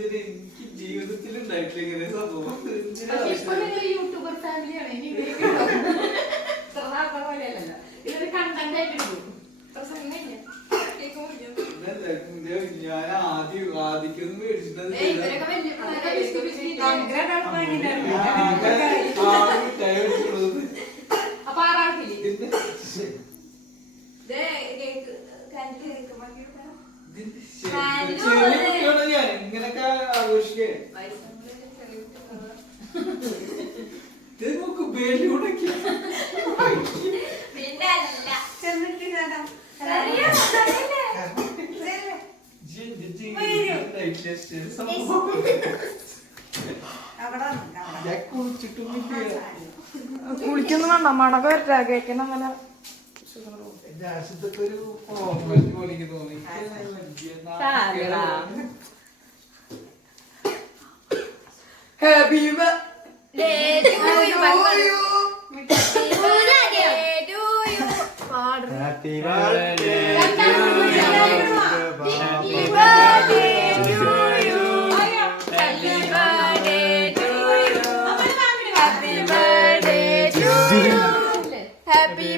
എനിക്ക് ജീവിതത്തിൽ ഉണ്ടായിട്ടില്ല ഇങ്ങനെ സംഭവം. യൂട്യൂബർ ഫാമിലിയാണ്. ഇതൊരു കണ്ടന്റ് ആയിട്ട് ഞാൻ ആദ്യം മേടിച്ചിട്ടത് അപ്പൊ ആറാക്കില്ലേ ഞാൻ ഇങ്ങനൊക്കെ ആഘോഷിക്കേ നോക്ക് ബേലിയോടൊക്കെ കുളിക്കൊന്നും വേണ്ട മണക വരട്ടാ കേൾക്കണം അങ്ങനെ രാശിത്തൊക്കെ ഒരു ഫോർമാലിറ്റി പോലെ എനിക്ക് തോന്നി. Happy Happy birthday dear Papan. Happy birthday to you. Happy birthday to you. Happy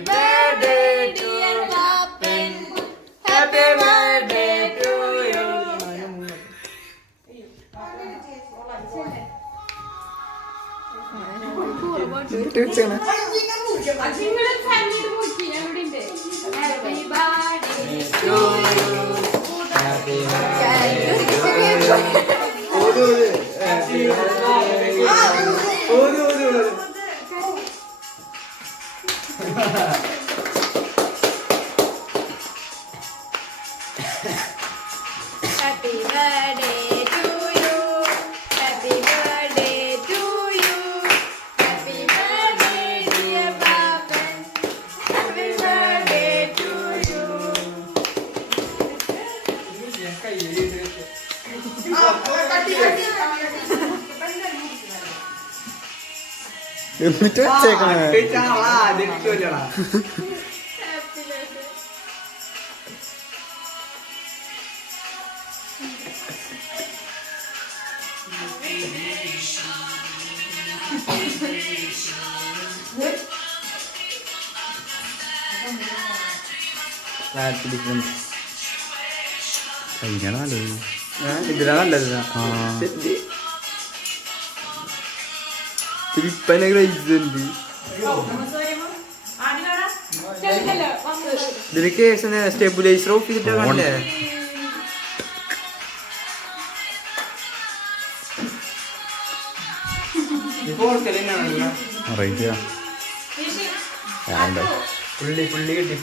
Happy birthday to you. Happy birthday to you. Happy birthday dear Papan. Happy birthday to you. എന്നിട്ട് വെച്ചേക്കണേ ഇതിലാ നല്ലത്. ഇപ്പനെ ഗ്രഹിച്ചിട്ടുണ്ട് ഇതിന് case stabiliser of ചെയ്തിട്ടേ പുള്ളി കിട്ടി